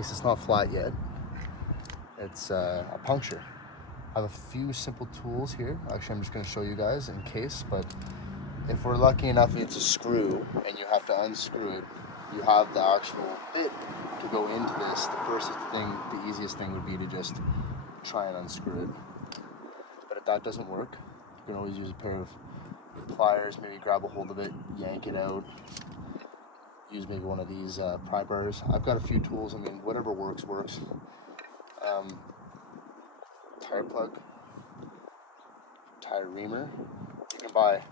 least it's not flat yet. It's a puncture. I have a few simple tools here. Actually, I'm just going to show you guys in case, but if we're lucky enough it's a screw and you have to unscrew it, you have the actual bit to go into this. The easiest thing would be to just try and unscrew it. But if that doesn't work, you can always use a pair of pliers, maybe grab a hold of it, yank it out. Use maybe one of these pry bars. I've got a few tools. I mean, whatever works. Tire plug, tire reamer. You can buy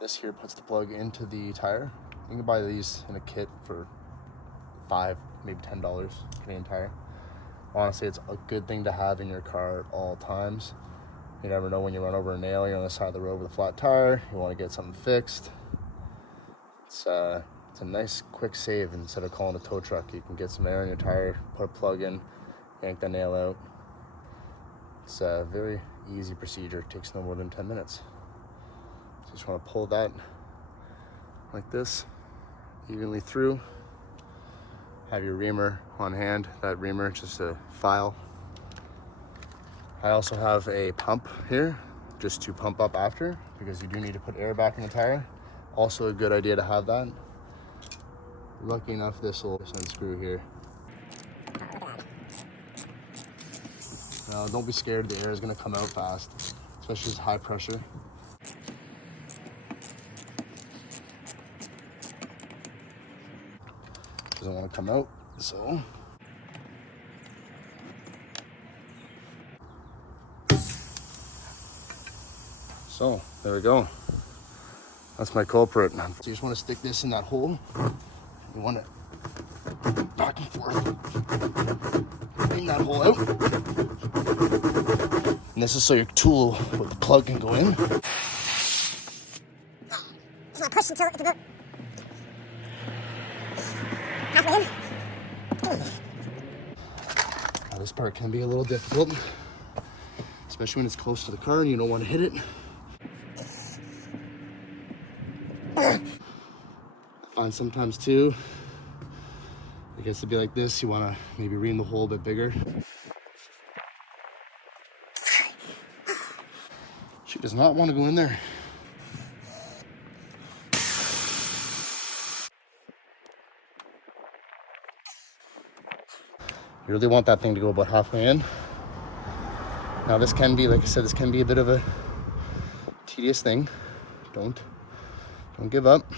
this here, puts the plug into the tire. You can buy these in a kit for $5, maybe $10 Canadian Tire. Honestly, it's a good thing to have in your car at all times. You never know when you run over a nail, you're on the side of the road with a flat tire, you want to get something fixed. It's a nice quick save. Instead of calling a tow truck, you can get some air in your tire, put a plug in, yank the nail out. It's a very easy procedure. It takes no more than 10 minutes. So just want to pull that like this, evenly through. Have your reamer on hand. That reamer, just a file. I also have a pump here, just to pump up after, because you do need to put air back in the tire. Also a good idea to have that. Lucky enough, this will unscrew here. Now, don't be scared, the air is going to come out fast, especially as high pressure. Doesn't want to come out, so. So, there we go. That's my culprit. So you just want to stick this in that hole. You want it back and forth. Bring that hole out. And this is so your tool with the plug can go in. Just want to push until it's about halfway in. Now, this part can be a little difficult, especially when it's close to the car and you don't want to hit it. I find sometimes too, I guess to be like this, you want to maybe ream the hole a bit bigger. She does not want to go in there. You really want that thing to go about halfway in. Now this can be, like I said, this can be a bit of a tedious thing. Don't give up.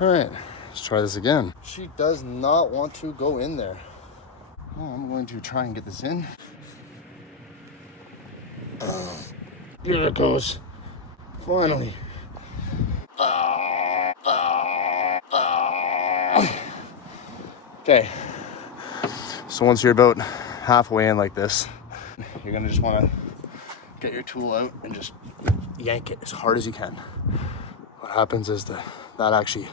All right, let's try this again. She does not want to go in there. Oh, I'm going to try and get this in. Here it goes. Finally. Okay. So once you're about halfway in like this, you're gonna just want to get your tool out and just yank it as hard as you can. What happens is that actually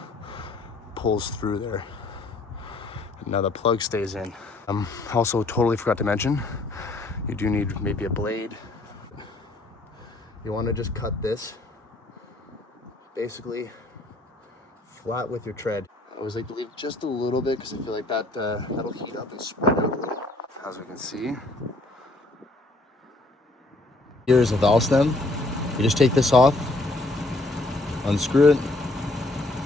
pulls through there. And now the plug stays in. Also totally forgot to mention, you do need maybe a blade. You want to just cut this basically flat with your tread. I always like to leave just a little bit because I feel like that'll heat up and spread out a little. As we can see, here's a valve stem. You just take this off, unscrew it,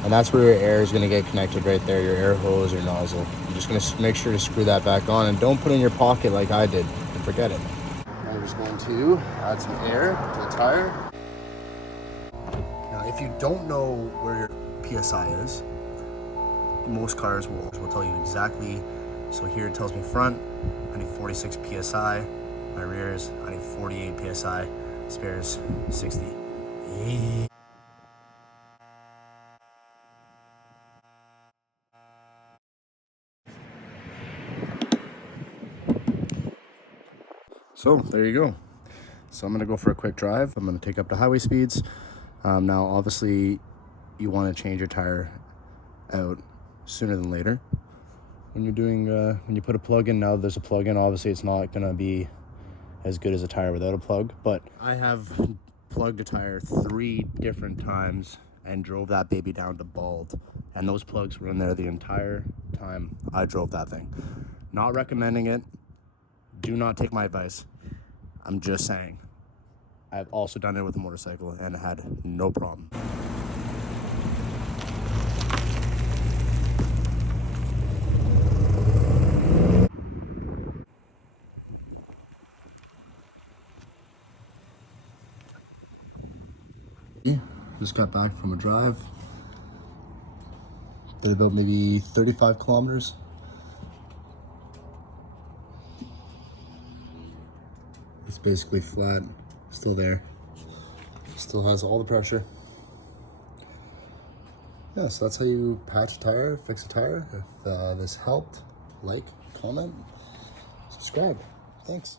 and that's where your air is going to get connected right there, your air hose or nozzle. You're just going to make sure to screw that back on, and don't put it in your pocket like I did and forget it. Now we're just going to add some air to the tire. Now if you don't know where your PSI is, most cars will tell you exactly. So here it tells me front, I need 46 PSI. My rears, I need 48 PSI. Spares, 60. So there you go. So I'm gonna go for a quick drive. I'm gonna take up to highway speeds. Now obviously you wanna change your tire out sooner than later. When you're doing, when you put a plug in, now there's a plug in, obviously it's not gonna be as good as a tire without a plug, but I have plugged a tire 3 different times and drove that baby down to bald. And those plugs were in there the entire time I drove that thing. Not recommending it. Do not take my advice. I'm just saying. I've also done it with a motorcycle and had no problem. Just got back from a drive. Did about maybe 35 kilometers. It's basically flat, still there. Still has all the pressure. Yeah, so that's how you patch a tire, fix a tire. If this helped, like, comment, subscribe. Thanks.